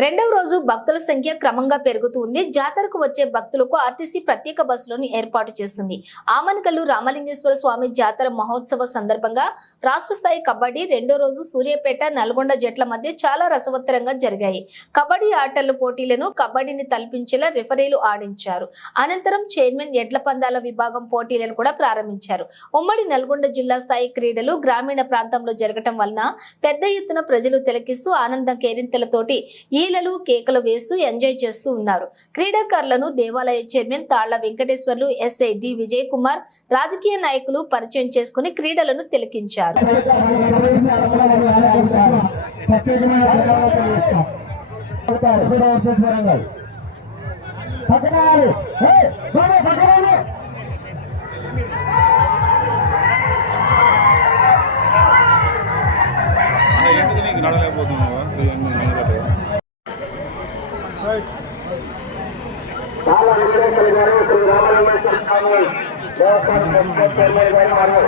రెండవ రోజు భక్తుల సంఖ్య క్రమంగా పెరుగుతుంది జాతరకు వచ్చే భక్తులకు ఆర్టీసీ ప్రత్యేక బస్సులను ఏర్పాటు చేస్తుంది ఆమనకల్లు రామలింగేశ్వర స్వామి జాతర మహోత్సవ సందర్భంగా రాష్ట్ర స్థాయి కబడ్డీ రెండో రోజు సూర్యాపేట నల్గొండ జట్ల మధ్య చాలా రసవత్తరంగా జరిగాయి. కబడ్డీ ఆటల పోటీలను కబడ్డీని తలపించేలా రిఫరీలు ఆడించారు. అనంతరం చైర్మన్ ఎడ్ల పందాల విభాగం పోటీలను కూడా ప్రారంభించారు. ఉమ్మడి నల్గొండ జిల్లా స్థాయి క్రీడలు గ్రామీణ ప్రాంతంలో జరగటం వలన పెద్ద ఎత్తున ప్రజలు తిలకిస్తూ ఆనందం కేరింతలతోటి ఈ ఈలలు కేకలు వేస్తూ ఎంజాయ్ చేస్తూ ఉన్నారు. క్రీడాకారులను దేవాలయ chairman Talla Venkateswarlu SI D Vijay Kumar రాజకీయ నాయకులు పరిచయం చేసుకుని క్రీడలను తిలకించారు. నడలేకపోతున్నావా చాలా వెంకటేశ్వర గారు శ్రీ రామలింగేశ్వర స్వామి దేవస్థానం చైర్మన్ గారు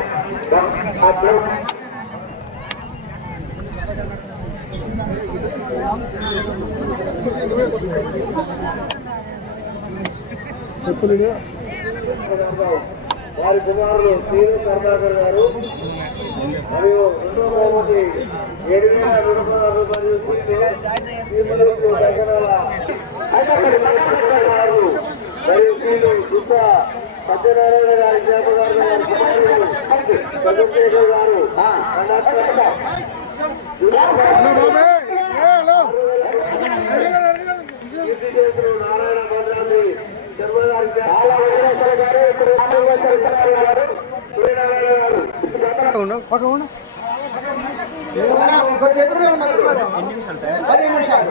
వారి కుమారులు శ్రీను కర్ణాకర్ గారు మరియు రెండో ఏడు వేల రెండు రూపాయలు మరియు సత్యనారాయణ గారి గారి కుమారుడు చంద్రశేఖర్ గారు నారాయణ భద్రాద్రి శర్మ పదిహేను నిమిషాలు